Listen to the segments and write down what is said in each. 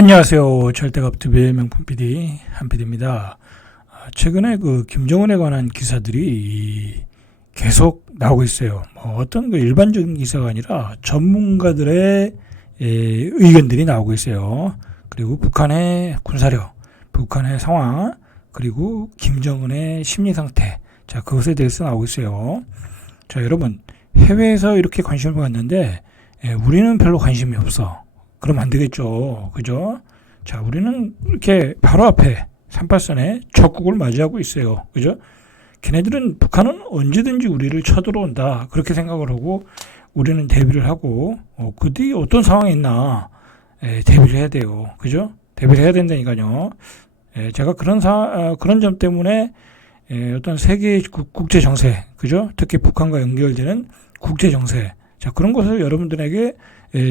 안녕하세요. 절대갑TV의 명품 PD 한 PD입니다. 최근에 김정은에 관한 기사들이 계속 나오고 있어요. 어떤 일반적인 기사가 아니라 전문가들의 의견들이 나오고 있어요. 그리고 북한의 군사력, 북한의 상황, 그리고 김정은의 심리 상태, 자, 그것에 대해서 나오고 있어요. 자, 여러분, 해외에서 이렇게 관심을 갖는데 우리는 별로 관심이 없어. 그러면 안 되겠죠. 그죠? 자, 우리는 이렇게 바로 앞에 38선에 적국을 맞이하고 있어요. 그죠? 걔네들은, 북한은 언제든지 우리를 쳐들어온다. 그렇게 생각을 하고 우리는 대비를 하고, 그 뒤 어떤 상황이 있나, 대비를 해야 돼요. 그죠? 대비를 해야 된다니까요. 제가 그런 점 때문에, 어떤 세계의 국제 정세, 그죠? 특히 북한과 연결되는 국제 정세. 자, 그런 것을 여러분들에게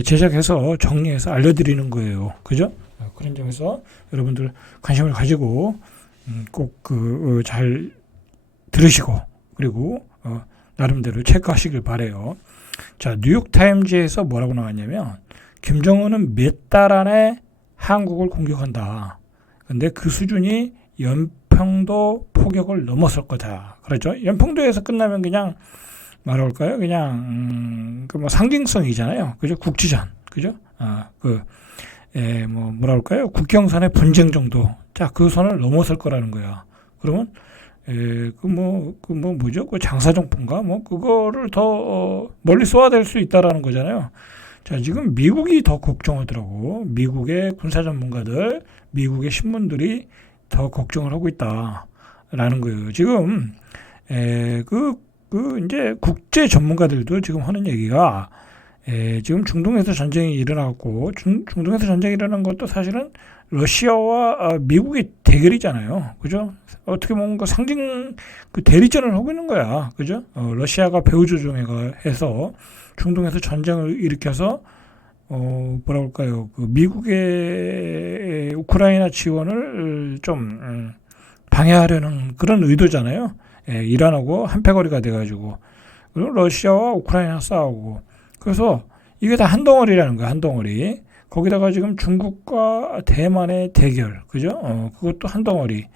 제작해서 정리해서 알려드리는 거예요. 그죠? 그런 점에서 여러분들 관심을 가지고 꼭 잘 들으시고, 그리고 나름대로 체크하시길 바래요. 자, 뉴욕타임즈에서 뭐라고 나왔냐면, 김정은은 몇 달 안에 한국을 공격한다. 근데 그 수준이 연평도 포격을 넘어설 거다. 그렇죠? 연평도에서 끝나면 그냥 말할까요? 그냥 상징성이잖아요. 그죠? 국지전, 그죠? 뭐랄까요? 국경선의 분쟁 정도. 자, 그 선을 넘어설 거라는 거야. 그러면 뭐죠? 그 장사정포인가? 그거를 더 멀리 쏘아댈 수 있다라는 거잖아요. 자, 지금 미국이 더 걱정하더라고. 미국의 군사 전문가들, 미국의 신문들이 더 걱정을 하고 있다라는 거예요. 지금 이제 국제 전문가들도 지금 하는 얘기가, 지금 중동에서 전쟁이 일어나고, 중동에서 전쟁이 일어난 것도 사실은 러시아와 미국의 대결이잖아요. 그죠? 어떻게 뭔가 상징, 대리전을 하고 있는 거야. 그죠? 러시아가 배후조종해서 중동에서 전쟁을 일으켜서, 뭐랄까요. 미국의 우크라이나 지원을 좀, 방해하려는 그런 의도잖아요. 이란하고 한패거리가 돼가지고, 그리고 러시아와 우크라이나 싸우고, 그래서 이게 다 한 덩어리라는 거야, 한 덩어리. 거기다가 지금 중국과 대만의 대결, 그죠? 그것도 한 덩어리.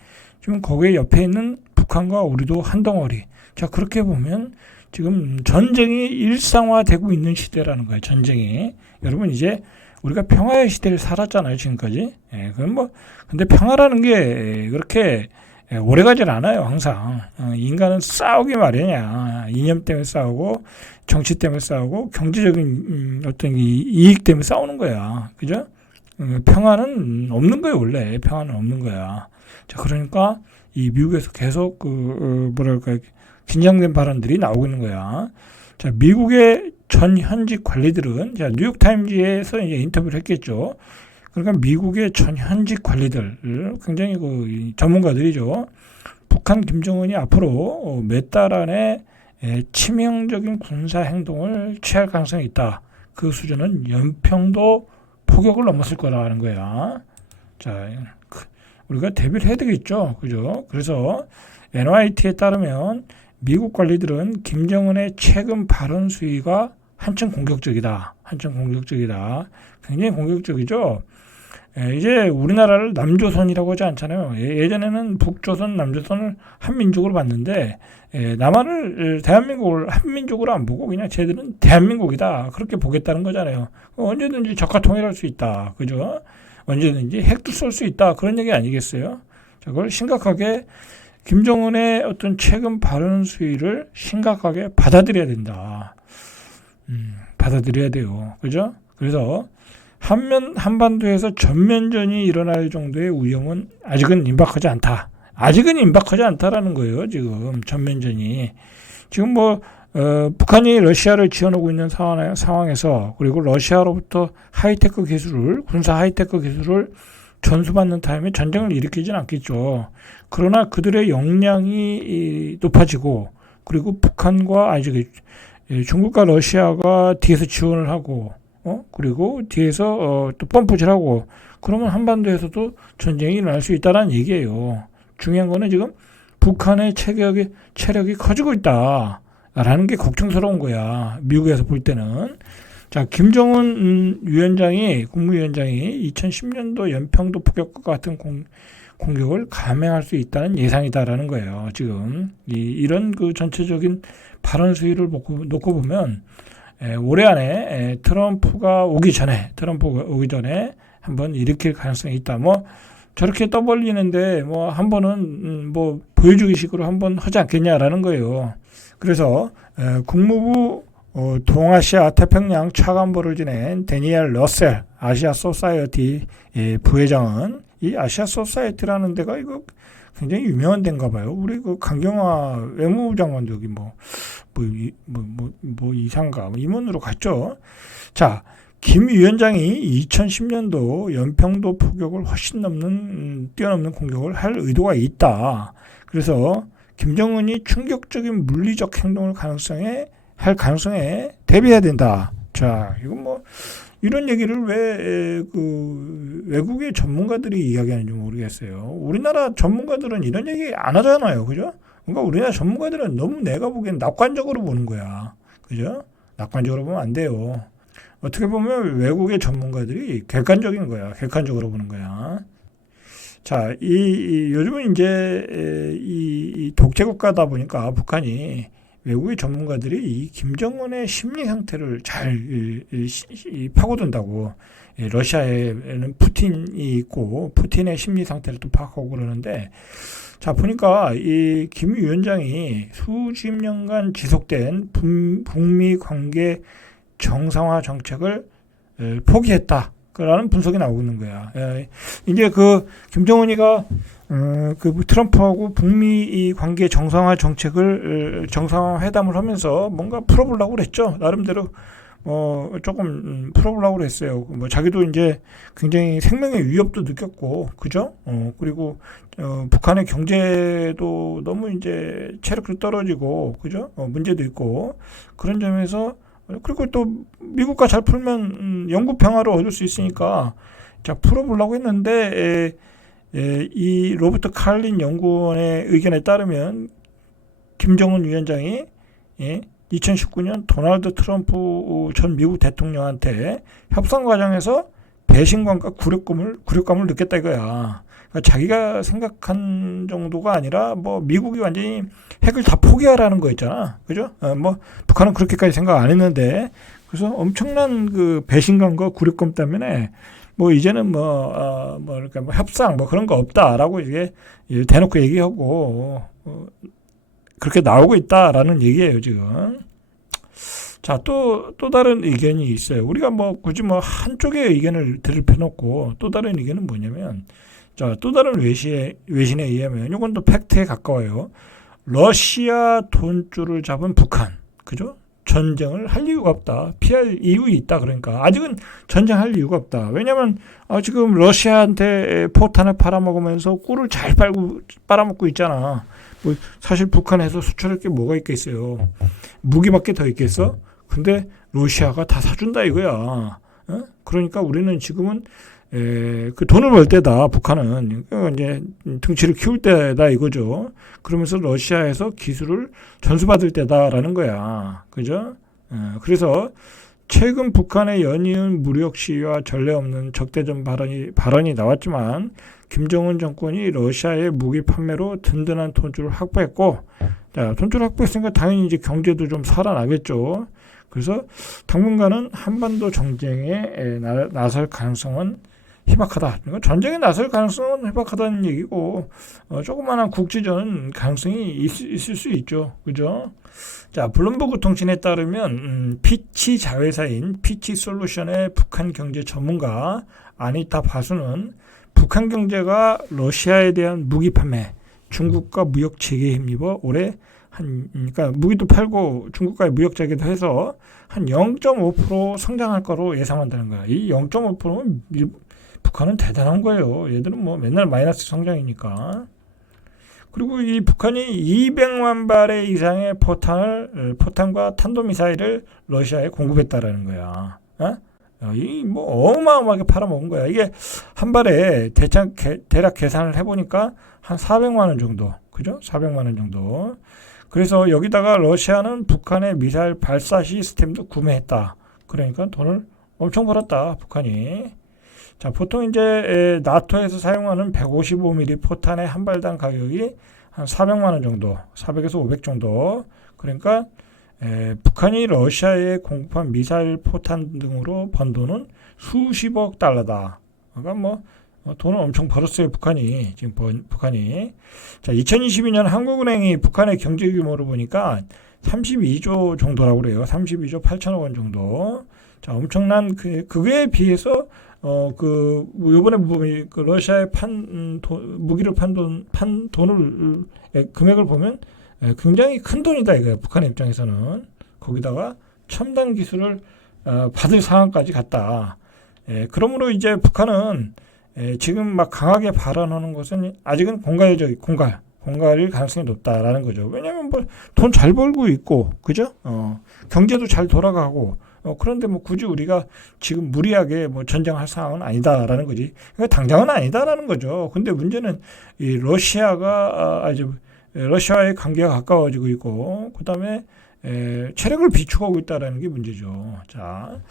지금 거기에 옆에 있는 북한과 우리도 한 덩어리. 자, 그렇게 보면 지금 전쟁이 일상화되고 있는 시대라는 거예요, 전쟁이. 여러분, 이제 우리가 평화의 시대를 살았잖아요, 지금까지. 근데 평화라는 게 그렇게 오래가질 않아요, 항상. 인간은 싸우기 마련이야. 이념 때문에 싸우고, 정치 때문에 싸우고, 경제적인 어떤 이익 때문에 싸우는 거야. 그죠? 평화는 없는 거예요, 원래. 평화는 없는 거야. 자, 그러니까 이 미국에서 계속 긴장된 발언들이 나오고 있는 거야. 자, 미국의 전 현직 관리들은, 자, 뉴욕타임즈에서 이제 인터뷰를 했겠죠. 그러니까 미국의 전 현직 관리들, 굉장히 전문가들이죠. 북한 김정은이 앞으로 몇 달 안에 치명적인 군사 행동을 취할 가능성이 있다. 그 수준은 연평도 포격을 넘었을 거라는 거야. 자, 우리가 대비를 해야 되겠죠. 그죠? 그래서 NYT에 따르면 미국 관리들은 김정은의 최근 발언 수위가 한층 공격적이다. 굉장히 공격적이죠. 이제 우리나라를 남조선이라고 하지 않잖아요. 예전에는 북조선, 남조선을 한민족으로 봤는데, 남한을 대한민국을 한민족으로 안 보고 그냥 쟤들은 대한민국이다. 그렇게 보겠다는 거잖아요. 언제든지 적화 통일할 수 있다. 그죠? 언제든지 핵도 쏠 수 있다. 그런 얘기 아니겠어요? 자, 그걸 심각하게, 김정은의 어떤 최근 발언 수위를 심각하게 받아들여야 된다. 받아들여야 돼요. 그죠? 그래서 한반도에서 전면전이 일어날 정도의 위험은 아직은 임박하지 않다라는 거예요. 지금 전면전이. 지금 북한이 러시아를 지원하고 있는 상황에서, 그리고 러시아로부터 군사 하이테크 기술을 전수받는 타임에 전쟁을 일으키진 않겠죠. 그러나 그들의 역량이 높아지고, 그리고 중국과 러시아가 뒤에서 지원을 하고, 그리고 뒤에서 또 펌프질하고, 그러면 한반도에서도 전쟁이 일어날 수 있다는 얘기예요. 중요한 거는 지금 북한의 체력이 커지고 있다라는 게 걱정스러운 거야. 미국에서 볼 때는. 자, 김정은 위원장이 국무위원장이 2010년도 연평도 포격과 같은 공격을 감행할 수 있다는 예상이다라는 거예요. 지금 이런 그 전체적인 발언 수위를 놓고 보면 올해 안에 트럼프가 오기 전에 한번 일으킬 가능성이 있다. 뭐 저렇게 떠벌리는데 뭐 한 번은 뭐 보여주기식으로 한번 하지 않겠냐라는 거예요. 그래서 국무부 동아시아 태평양 차관보를 지낸 데니엘 러셀 아시아 소사이어티 부회장은 이 아시아 소사이어티라는 데가 이거 굉장히 유명한 데인가 봐요. 우리 그 강경화 외무부 장관도 여기 뭐 이상가 임원으로 갔죠. 자, 김 위원장이 2010년도 연평도 포격을 훨씬 뛰어넘는 공격을 할 의도가 있다. 그래서 김정은이 충격적인 물리적 행동을 할 가능성에 대비해야 된다. 자, 이건 뭐 이런 얘기를 왜 외국의 전문가들이 이야기하는지 모르겠어요. 우리나라 전문가들은 이런 얘기 안 하잖아요, 그죠? 그러니까 우리나라 전문가들은 너무 내가 보기엔 낙관적으로 보는 거야, 그죠? 낙관적으로 보면 안 돼요. 어떻게 보면 외국의 전문가들이 객관적인 거야, 객관적으로 보는 거야. 자, 요즘은 이제 이 독재 국가다 보니까 북한이 외국의 전문가들이 이 김정은의 심리 상태를 잘 파고든다고. 러시아에는 푸틴이 있고 푸틴의 심리 상태를 또 파악하고 그러는데, 자, 보니까 이 김 위원장이 수십 년간 지속된 북미 관계 정상화 정책을 포기했다. 라는 분석이 나오고 있는 거야. 이제 김정은이가 그 트럼프하고 북미 관계 정상화 정책을 정상화 회담을 하면서 뭔가 풀어보려고 그랬죠. 나름대로 조금 풀어보려고 그랬어요. 뭐 자기도 이제 굉장히 생명의 위협도 느꼈고, 그죠? 그리고 북한의 경제도 너무 이제 체력도 떨어지고, 그죠? 문제도 있고, 그런 점에서, 그리고 또 미국과 잘 풀면 영구 평화를 얻을 수 있으니까 자, 풀어보려고 했는데 이 로버트 칼린 연구원의 의견에 따르면 김정은 위원장이 2019년 도널드 트럼프 전 미국 대통령한테 협상 과정에서 배신감과 굴욕감을 느꼈다 이거야. 그러니까 자기가 생각한 정도가 아니라 뭐 미국이 완전히 핵을 다 포기하라는 거였잖아, 그죠? 뭐 북한은 그렇게까지 생각 안 했는데, 그래서 엄청난 그 배신감과 굴욕감 때문에 뭐 이제는 그러니까 뭐 협상 뭐 그런 거 없다라고 이게 대놓고 얘기하고 그렇게 나오고 있다라는 얘기예요 지금. 자, 또 다른 의견이 있어요. 우리가 뭐 굳이 뭐 한쪽의 의견을 들을 필요 없고, 또 다른 의견은 뭐냐면, 자, 또 다른 외신에 의하면, 이건 또 팩트에 가까워요. 러시아 돈줄을 잡은 북한, 그죠? 전쟁을 할 이유가 없다. 피할 이유가 있다. 그러니까 아직은 전쟁할 이유가 없다. 왜냐하면 지금 러시아한테 포탄을 팔아먹으면서 꿀을 잘 빨아먹고 있잖아. 뭐 사실 북한에서 수출할 게 뭐가 있겠어요. 무기밖에 더 있겠어? 근데 러시아가 다 사준다 이거야. 그러니까 우리는 지금은 그 돈을 벌 때다. 북한은 이제 등치를 키울 때다 이거죠. 그러면서 러시아에서 기술을 전수받을 때다라는 거야. 그죠? 그래서 최근 북한의 연이은 무력 시위와 전례 없는 적대적 발언이 나왔지만, 김정은 정권이 러시아의 무기 판매로 든든한 돈줄을 확보했고, 자, 돈줄을 확보했으니까 당연히 이제 경제도 좀 살아나겠죠. 그래서 당분간은 한반도 정쟁에 나설 가능성은 희박하다. 그러니까 전쟁에 나설 가능성은 희박하다는 얘기고, 조그마한 국지전 가능성이 있을 수 있죠. 그죠? 자, 블룸버그 통신에 따르면 피치 자회사인 피치 솔루션의 북한 경제 전문가 아니타 바수는 북한 경제가 러시아에 대한 무기 판매, 중국과 무역 체계에 힘입어 올해 그러니까 무기도 팔고 중국과의 무역 체계도 해서 한 0.5% 성장할 거로 예상한다는 거야. 이 0.5%는 북한은 대단한 거예요. 얘들은 뭐 맨날 마이너스 성장이니까. 그리고 이 북한이 200만 발의 이상의 포탄과 탄도미사일을 러시아에 공급했다라는 거야. 이 뭐 어마어마하게 팔아먹은 거야. 이게 한 발에 대략 계산을 해보니까 한 400만 원 정도, 그죠? 400만 원 정도. 그래서 여기다가 러시아는 북한의 미사일 발사 시스템도 구매했다. 그러니까 돈을 엄청 벌었다, 북한이. 자, 보통 이제 나토에서 사용하는 155mm 포탄의 한 발당 가격이 한 400만 원 정도, 400에서 500 정도. 그러니까 북한이 러시아에 공급한 미사일 포탄 등으로 번 돈은 수십억 달러다. 그러니까 뭐 돈을 엄청 벌었어요, 북한이. 북한이. 자, 2022년 한국은행이 북한의 경제 규모를 보니까 32조 정도라고 그래요. 32조 8천억 원 정도. 자, 엄청난 그거에 비해서 요번에 그 러시아에 무기를 판 돈을 금액을 보면 굉장히 큰 돈이다 이거예요. 북한의 입장에서는. 거기다가 첨단 기술을 받을 상황까지 갔다. 그러므로 이제 북한은 지금 막 강하게 발언하는 것은 아직은 공갈일 가능성이 높다라는 거죠. 왜냐하면 뭐 돈 잘 벌고 있고, 그죠? 경제도 잘 돌아가고, 그런데 뭐 굳이 우리가 지금 무리하게 뭐 전쟁할 상황은 아니다라는 거지. 그러니까 당장은 아니다라는 거죠. 근데 문제는 이 러시아와의 관계가 가까워지고 있고, 그 다음에 체력을 비축하고 있다라는 게 문제죠. 자,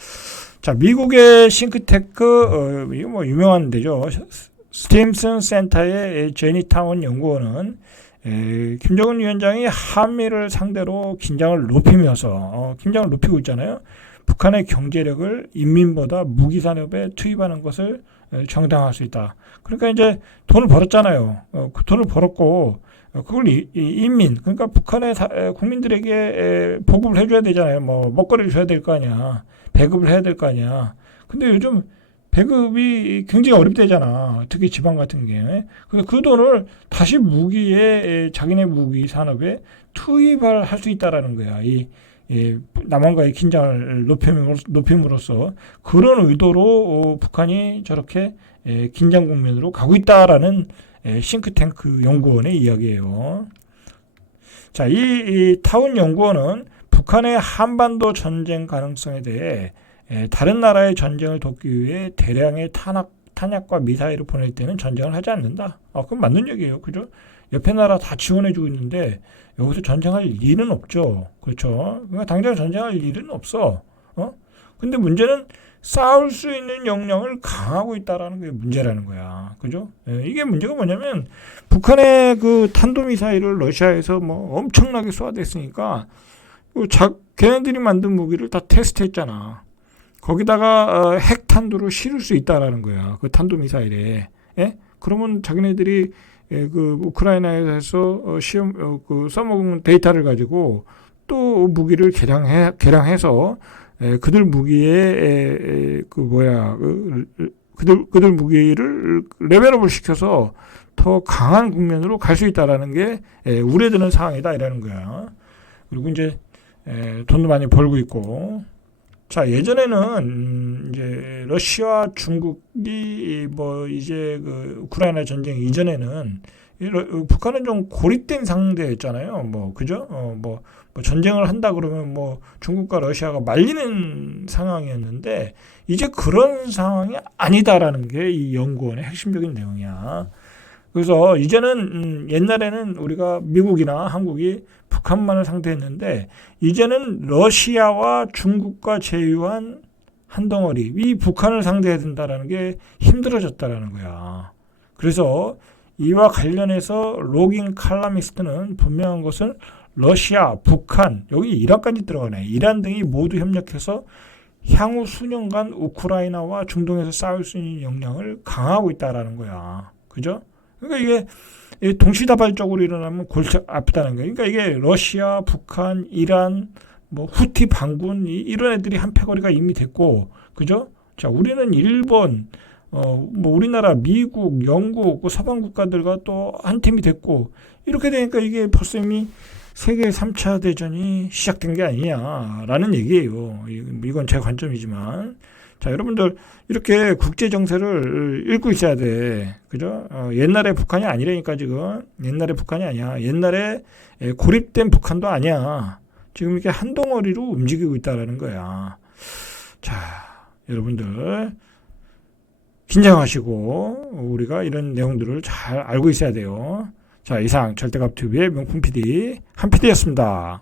미국의 싱크테크, 이거 뭐 유명한 데죠. 스팀슨 센터의 제니타운 연구원은 김정은 위원장이 한미를 상대로 긴장을 높이고 있잖아요. 북한의 경제력을 인민보다 무기 산업에 투입하는 것을 정당화할 수 있다. 그러니까 이제 돈을 벌었잖아요. 그 돈을 벌었고 그걸 인민, 그러니까 북한의 국민들에게 보급을 해줘야 되잖아요. 뭐 먹거리를 줘야 될 거 아니야. 배급을 해야 될 거 아니야. 근데 요즘 배급이 굉장히 어렵대잖아. 특히 지방 같은 게. 그 돈을 다시 자기네 무기 산업에 투입을 할 수 있다라는 거야. 남한과의 긴장을 높임으로써 그런 의도로 북한이 저렇게 긴장 국면으로 가고 있다라는 싱크탱크 연구원의 이야기예요. 자, 이 타운 연구원은 북한의 한반도 전쟁 가능성에 대해 다른 나라의 전쟁을 돕기 위해 대량의 탄약과 미사일을 보낼 때는 전쟁을 하지 않는다. 그건 맞는 얘기예요. 그죠? 옆에 나라 다 지원해주고 있는데 여기서 전쟁할 일은 없죠. 그렇죠? 그러니까 당장 전쟁할 일은 없어. 근데 문제는 싸울 수 있는 역량을 강하고 있다라는 게 문제라는 거야. 그죠? 이게 문제가 뭐냐면 북한의 그 탄도미사일을 러시아에서 뭐 엄청나게 쏘아댔으니까 걔네들이 만든 무기를 다 테스트했잖아. 거기다가 핵탄두를 실을 수 있다라는 거야. 그 탄도미사일에. 그러면 자기네들이 그 우크라이나에서 써먹은 데이터를 가지고 또 무기를 개량해서 그들 무기에 그들 무기를 레벨업을 시켜서 더 강한 국면으로 갈 수 있다라는 게 우려되는 상황이다 이라는 거야. 그리고 이제 돈도 많이 벌고 있고. 자, 예전에는 이제 러시아와 중국이 뭐 이제 그 우크라이나 전쟁 이전에는 북한은 좀 고립된 상대였잖아요. 뭐 그죠? 뭐 전쟁을 한다 그러면 뭐 중국과 러시아가 말리는 상황이었는데 이제 그런 상황이 아니다라는 게 이 연구원의 핵심적인 내용이야. 그래서 이제는 옛날에는 우리가 미국이나 한국이 북한만을 상대했는데 이제는 러시아와 중국과 제휴한 한 덩어리 이 북한을 상대해야 된다는 게 힘들어졌다라는 거야. 그래서 이와 관련해서 로깅 칼럼니스트는 분명한 것은 러시아, 북한, 여기 이란까지 들어가네. 이란 등이 모두 협력해서 향후 수년간 우크라이나와 중동에서 싸울 수 있는 역량을 강화하고 있다라는 거야. 그죠? 그러니까 이게 동시다발적으로 일어나면 골치 아프다는 거예요. 그러니까 이게 러시아, 북한, 이란, 뭐 후티 반군 이런 애들이 한 패거리가 이미 됐고, 그죠? 자, 우리는 일본, 뭐 우리나라, 미국, 영국, 서방 국가들과 또 한 팀이 됐고, 이렇게 되니까 이게 벌써 이미 세계 3차 대전이 시작된 게 아니냐라는 얘기예요. 이건 제 관점이지만. 자, 여러분들 이렇게 국제 정세를 읽고 있어야 돼. 그죠? 옛날에 북한이 아니라니까 지금. 옛날에 북한이 아니야. 옛날에 고립된 북한도 아니야. 지금 이렇게 한 덩어리로 움직이고 있다라는 거야. 자, 여러분들 긴장하시고 우리가 이런 내용들을 잘 알고 있어야 돼요. 자, 이상 절대값TV의 명품 PD 한 PD였습니다.